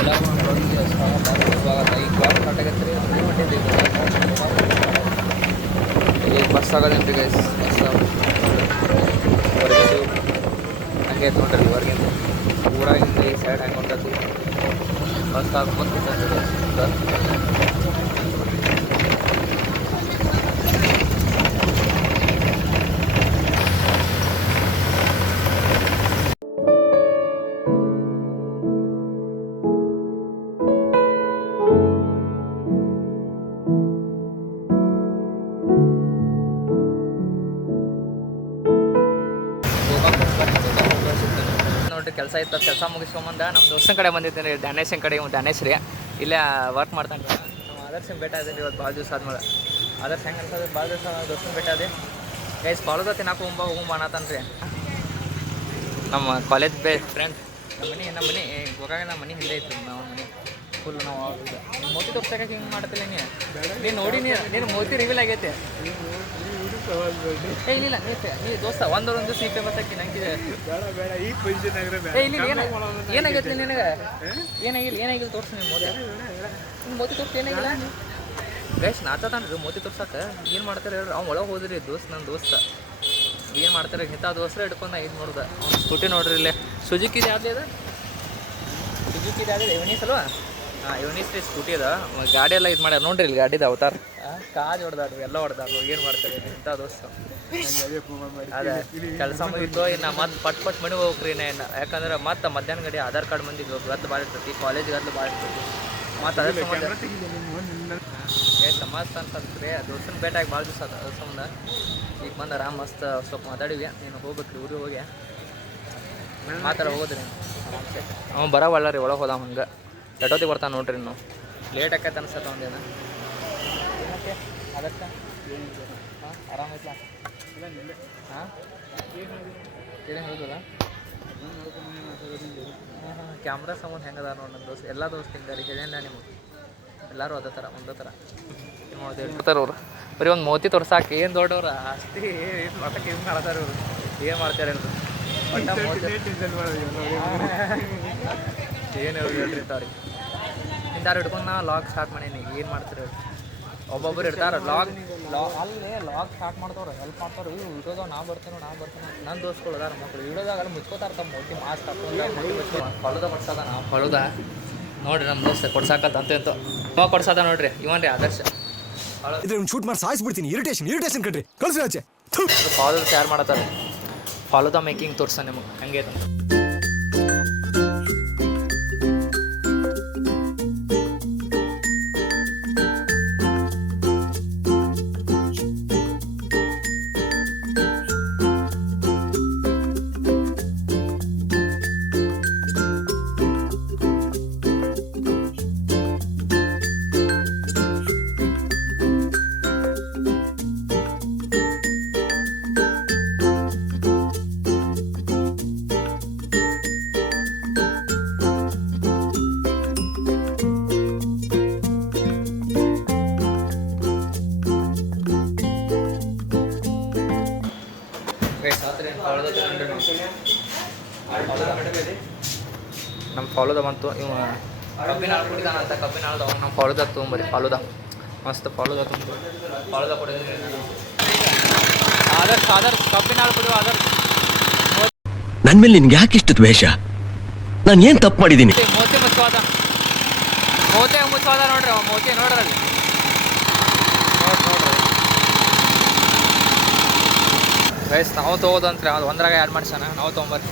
ಎಲ್ಲರೂ ನೋಡಿದ್ವಿ ಸ್ವಾಗತ. ಈಗ ಬ್ಲಾಗ್ ಸ್ಟಾರ್ಟ್ ಆಗೈತೆ ರೀ. ಈಗ ಬಸ್ ಆಗೋದೇನು ರೀ ಗೈಸ್. ಬಸ್ ಹೊರಗಿದ್ದು ಹಂಗೆ ಐತೆ ನೋಡ್ರಿ ಹೊರಗಿಂದ ಊರಾಗಿಂದ ಈ ಸೈಡ್ ಹಂಗೆ ಹೊಂಟತಿ. ಬಸ್ ಹಾಕ್ಕೊಂಡು ನೋಡ್ರಿ ಕೆಲಸ ಇತ್ತು. ಕೆಲಸ ಮುಗಿಸ್ಕೊಂಬಂದ ನಮ್ಮ ದೋಸ್ತನ ಕಡೆ ಬಂದಿದ್ದೆ ರೀ, ಡ್ಯಾನೇಶನ್ ಕಡೆ. ಡ್ಯಾನೇಶ್ ರೀ ಇಲ್ಲೇ ವರ್ಕ್ ಮಾಡ್ತಾನೆ ರೀ. ನಮ್ಮ ಆದರ್ಶನ ಭೇಟ ಅದೇ ರೀ ಇವತ್ತು ಭಾಳ ದಿವಸ ಆದ್ಮೇಲೆ. ಆದರ್ಶ ಹೆಂಗೆ ಅನ್ಸೋದು ಭಾಳ ದಿವಸ ದೋಸ್ತನ ಭೇಟ ಅದೇ ಗೈಸ್. ಫಾಲೋದ ತಿನ್ನಕ್ಕೆ ಹೋಗಂಬ ರೀ. ನಮ್ಮ ಕಾಲೇಜ್ ಫ್ರೆಂಡ್ ನಮ್ಮ ಮನೆ ಹೋಗಾಗ ನಮ್ಮ ಮನೆ ಹಿಂದೆ ಇತ್ತು. ನಾವು ಮನೆ ಫುಲ್ ನಾವು ಮೋತಿ ತೋರ್ಸಕ್ಕೆ ಹಿಂಗೆ ಮಾಡ್ತಿಲ್ಲ. ನೀನು ನೋಡಿ ನೀನು ಮೋತಿ ರಿವೀಲ್ ಆಗೈತೆ. ಇಲ್ಲ ನೀ ದೋಸ್ತ ಒಂದು ದಿವಸ ನೀ ಫೇಮಸ್ ಆಕಿ ನಂಗೆ ಏನಾಗೈತಿ ನಿನಗೆ? ಏನಾಗಿಲ್ಲ ತೋರ್ಸಿ ನೀನು ಮೋತಿ ತೋರ್ಸಿ ಏನಾಗಿಲ್ಲ. ಗೈಸ್ ನಾಚತಾನ್ರಿ ಮೋತಿ ತೋರ್ಸಕ್ಕೆ. ಏನು ಮಾಡ್ತಾರೆ ಹೇಳ್ರಿ? ಅವ್ನು ಒಳಗೆ ಹೋದ್ರಿ ನನ್ನ ದೋಸ್ತ ಏನು ಮಾಡ್ತಾರೆ ಇಂಥ ದೋಸ್ತರ ಹಿಡ್ಕೊಂಡು ಇದು ನೋಡ್ದೆ. ಅವ್ನು ಸ್ಕೂಟಿ ನೋಡ್ರಿ ಇಲ್ಲೇ ಸುಜುಕಿ ಯಾವ್ದು ಇದೆ? ಸುಜುಕಿ ಯಾವ್ದು ಎವನೀಸ್ ಅಲ್ವಾ? ಹಾಂ ಎವನೀಸ್ ರೀ ಸ್ಕೂಟಿ ಅದ. ಗಾಡಿ ಎಲ್ಲ ಇದು ಮಾಡ್ಯಾರ ನೋಡ್ರಿ. ಇಲ್ಲಿ ಗಾಡಿದ ಅವತಾರ ಕಾಜ್ ಹೊಡೆದಾರು ಎಲ್ಲ ಹೊಡೆದಾರು. ಏನು ಮಾಡ್ತಾರೆ ಇಂಥ ದೋಸ್ತ? ಅದೇ ಕೆಲಸ ಮುಗಿತು. ಇನ್ನು ಮತ್ತೆ ಪಟ್ ಮನೆ ಹೋಗ್ರಿ ಇನ್ನು. ಯಾಕಂದ್ರೆ ಮತ್ತೆ ಮಧ್ಯಾಹ್ನ ಗಡಿ ಆಧಾರ್ ಕಾರ್ಡ್ ಮಂದಿಗೆ ಗದ್ದು ಭಾಳ ಇರ್ತೈತಿ. ಕಾಲೇಜಿಗೆ ಗದ್ದು ಭಾಳ ಇರ್ತೈತಿ. ಮತ್ತು ಅದ್ರ ಸಂಬಂಧ ಸಮಾಜ ಅಂತಂದ್ರೆ ದೋಸ್ತನ ಭೇಟಿಯಾಗಿ ಭಾಳ ದಿವಸ ಅದ್ರ ಸಂಬಂಧ ಈಗ ಬಂದ ಆರಾಮ್ ಮಸ್ತ್ ಸ್ವಲ್ಪ ಮಾತಾಡಿವಿ. ನೀನು ಹೋಗ್ಬೇಕ್ರಿ ಊರಿಗೆ ಹೋಗಿ ಮಾತಾಡ ಹೋಗೋದ್ರಿ. ಅವ್ನು ಬರೋವಲ್ಲ ರೀ ಒಳಗೆ ಹೋದ. ಹಂಗೆ ಎಟೋತಿಗೆ ಬರ್ತಾನೆ ನೋಡ್ರಿ. ಇನ್ನು ಲೇಟ್ ಆಕೈತೆ ಅನ್ಸತ್ತೆ ಒಂದೇನು. ಏನಕ್ಕೆ ಅದಕ್ಕೆ ಹಾಂ ಆರಾಮೈತ್ಲ? ಹಾಂ ಏನು ಹೇಳೋದಿಲ್ಲ. ಹಾಂ ಕ್ಯಾಮ್ರಾ ಸಂಬಂಧ ಹೆಂಗದ ನೋಡಿ ನನ್ನ ದೋಸ್ತ. ಎಲ್ಲ ದೋಸ್ತ ಹಿಂಗೆ ರೀ ಹೇಳಿಲ್ಲ ನಿಮಗೆ. ಎಲ್ಲರೂ ಅದೇ ಥರ ಒಂದೇ ಥರ ಏನು ಮಾಡೋದು ಹೇಳ್ತಾರೆ ಅವ್ರು. ಬರೀ ಒಂದು ಮೋತಿ ತೋರ್ಸಾಕೆ ಏನು ದೊಡ್ಡವ್ರು ಅಷ್ಟೇ ಮಟ್ಟಕ್ಕೆ ಹಿಂಗೆ ಮಾಡ್ತಾರೆ ಇವರು. ಏನು ಮಾಡ್ತಾರೆ ಎಲ್ರು ಒಟ್ಟ ಮೋತಿ ಏನು ಹೇಳ್ರಿ ಅವ್ರಿಗೆ. ಇಂಥವ್ರು ಹಿಡ್ಕೊಂಡು ನಾವು ಲಾಗ್ ಸ್ಟಾರ್ಟ್ ಮಾಡೀನಿ. ಏನು ಮಾಡ್ತಾರೆ ಒಬ್ಬೊಬ್ರು ಇರ್ತಾರೆ ಅಲ್ಲೇ ಲಾಗ್ ಸ್ಟಾರ್ಟ್ ಮಾಡ್ತವ್ರು ಹೆಲ್ಪ್ ಮಾಡ್ತಾರೆ. ವಿಡಿಯೋದಾಗ ನಾವು ಬರ್ತೀನೋ ನನ್ನ ದೋಸ್ತಗಳು ಅದಾರ ಮಕ್ಕಳು ವಿಡಿಯೋದಾಗ ಅಲ್ಲಿ ಮುಚ್ಕೋತಾರೆ ತಮ್ಮ ಮೋತಿ ಮಾಸ್ಕ್ ಹಾಕೊಂಡು. ಫಲದ ಕೊಡ್ಸದ ನಾವು ಫಲದ ನೋಡ್ರಿ ನಮ್ಮ ದೋಸ್ತ ಕೊಡ್ಸಾಕತ್ತ ಅಂತಂತು ಇವಾಗ ಕೊಡ್ಸದ ನೋಡ್ರಿ. ಇವನ್ ರೀ ಆದರ್ಶ ಶೂಟ್ ಮಾಡಿ ಸಾಯಿಸ್ಬಿಡ್ತೀನಿ. ಇರಿಟೇಷನ್ ಕಟ್ರಿ ಕಳ್ಸಿ ಆಚೆ. ಫಾಲೋದ ತಯಾರು ಮಾಡತ್ತಾರೆ. ಫಾಲೋದ ಮೇಕಿಂಗ್ ತೋರ್ಸ ನಿಮಗೆ ಹಂಗೆ ನಮ್ಮ ಫಾಲೋದ ಬಂತು. ಇವ ಕಬ್ಬಿನ ಹಾಳು ಕುಡಿದಾನ ಅಂತ ಕಬ್ಬಿನ ಹಾಳ್ದು ಅವಾಗ ನಮ್ಮ ಫಾಲೋದ ತೊಗೊಂಬರಿ. ಫಾಲೋದ ಮಸ್ತ್ ಫಾಲೋದ ತುಂಬ ಫಾಲೋದ ಕೊಡಿದ್ರಿ. ಆದರ್ಶ್ ಕಬ್ಬಿನ ಹಾಳು ಕುಡಿಯುವ ಆದರ್ಶ್. ನನ್ನ ಮೇಲೆ ನಿನ್ಗೆ ಯಾಕೆ ಇಷ್ಟು ದ್ವೇಷ? ನಾನು ಏನು ತಪ್ಪು ಮಾಡಿದ್ದೀನಿ? ಮೋತಿ ಮುಚ್ಚವಾದ ನೋಡ್ರಿ. ಅವ ಮೋತಿ ನೋಡ್ರಲ್ಲಿ ನೋಡ್ರಿ ಗೈಸ್. ನಾವು ತೊಗೋದಂತ್ರಿ ಅದು ಒಂದ್ರಾಗ ಆ್ಯಡ್ ಮಾಡ್ಸೋಣ. ನಾವು ತೊಗೊಂಬರ್ರಿ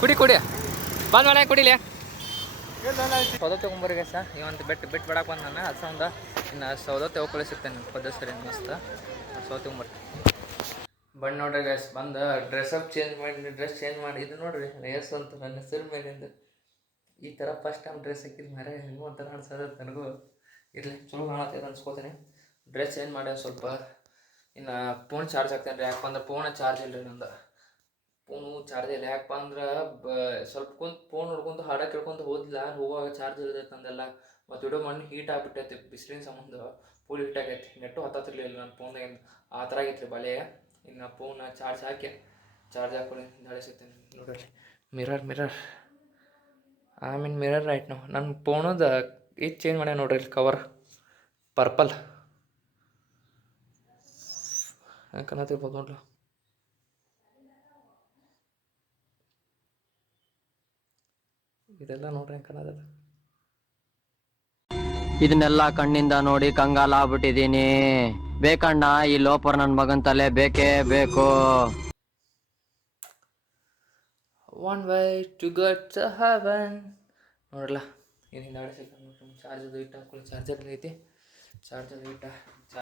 ಕುಡಿ ಬಂದ ಮೇಲೆ ಕುಡಿಲಿ. ಸೌದ ತೊಗೊಂಬರ್ರಿ ಗೈಸ. ಇವಂತ ಬಿಟ್ಟು ಬಿಡಕ್ಕೆ ಬಂದು ನಾನು ಅದು ಸಂಬಂಧ ಇನ್ನು ಸೌದ ತೊಗೊಳ್ಳಿ ಸಿಗ್ತೇನೆ ಪದ ಸರಿ ಮಸ್ತ್. ಸೌದ ತೊಗೊಂಬರ್ರಿ ಬಣ್ಣ ನೋಡ್ರಿ ಗೈಸ್. ಬಂದು ಡ್ರೆಸ್ ಚೇಂಜ್ ಮಾಡಿ ಇದು ನೋಡ್ರಿ ರೇಸ್ ಅಂತ ನನ್ನ ಹೆಸರು ಮೇಲಿಂದ ಈ ಥರ ಫಸ್ಟ್ ಟೈಮ್ ಡ್ರೆಸ್ ಹಾಕಿದ ಮೇಲೆ ಇನ್ನೂ ಒಂಥರ ಅನ್ಸೋದು ನನಗೂ. ಇರಲಿ ಚಲೋ ಕಾಣತ್ತೆ ಅನ್ಸ್ಕೋತೀನಿ. ಡ್ರೆಸ್ ಚೇಂಜ್ ಮಾಡಿ ಸ್ವಲ್ಪ ಇನ್ನು ಫೋನ್ ಚಾರ್ಜ್ ಹಾಕ್ತೇನೆ ರೀ. ಯಾಕಂದ್ರೆ ಫೋನ್ ಚಾರ್ಜ್ ಇಲ್ಲ ರೀ ನಂದು. ಫೋನು ಚಾರ್ಜ್ ಇಲ್ಲ. ಯಾಕಪ್ಪ ಅಂದ್ರೆ ಸ್ವಲ್ಪ ಕುಂತು ಫೋನ್ ನೋಡ್ಕೊಂತ ಹಾಡ ಕೇಳ್ಕೊಂತ ಹೋದ್ಲ ಹೋಗುವಾಗ ಚಾರ್ಜ್ ಇರ್ತೈತೆ ನಂದೆಲ್ಲ. ಮತ್ತು ವಿಡಿಯೋ ಮಾಡಿ ಹೀಟ್ ಆಗಿಬಿಟ್ಟೈತೆ ಬಿಸಿಲಿನ ಸಂಬಂಧ. ಫುಲ್ ಹಿಟ್ ಆಗೈತಿ. ನೆಟ್ಟು ಹತ್ತತ್ತಿರ್ಲಿಲ್ಲ ನನ್ನ ಫೋನ್ದಾಗ ಆ ಥರ ಆಗೈತಿ ರೀ ಬಲೆ. ಇನ್ನು ಫೋನ್ ಚಾರ್ಜ್ ಹಾಕಿ ಹಾಕೊಳ್ಳಿ ದಾಳಿ ಸಿಗ್ತೇನೆ ನೋಡ್ರಿ. Mirror I mean mirror right ನಾವು ನನ್ನ ಫೋನದ ಇದು ಚೇಂಜ್ ಮಾಡ್ಯ ನೋಡ್ರಿ ಇಲ್ಲಿ ಕವರ್ ಪರ್ಪಲ್ ಕನ್ನತಿರ್ಬೋದು ನೋಡ್ಲ. ಇದೆಲ್ಲ ನೋಡ್ರಿ ಹೆಂಗೆ ಕನ್ನದ. ಇದನ್ನೆಲ್ಲ ಕಣ್ಣಿಂದ ನೋಡಿ ಕಂಗಾಲ ಆಗ್ಬಿಟ್ಟಿದೀನಿ. ಬೇಕಣ್ಣ ಈ ಲೋಪರ್ ನನ್ ಮಗನ್ ತಲೆ ಬೇಕೇ ಬೇಕು. One way to get to heaven ನೋಡ್ರಲ್ಲ. ಏನು ಹಿಂದಾಡಿ ಸಿಗ್ತಾನೆ ನೋಡ್ರಿ. ಚಾರ್ಜರ್ ಇಟ್ಟು ಹಾಕೊಳ್ಳಿ. ಚಾರ್ಜರ್ ಐತಿ. ಚಾರ್ಜರ್ ಇಟ್ಟ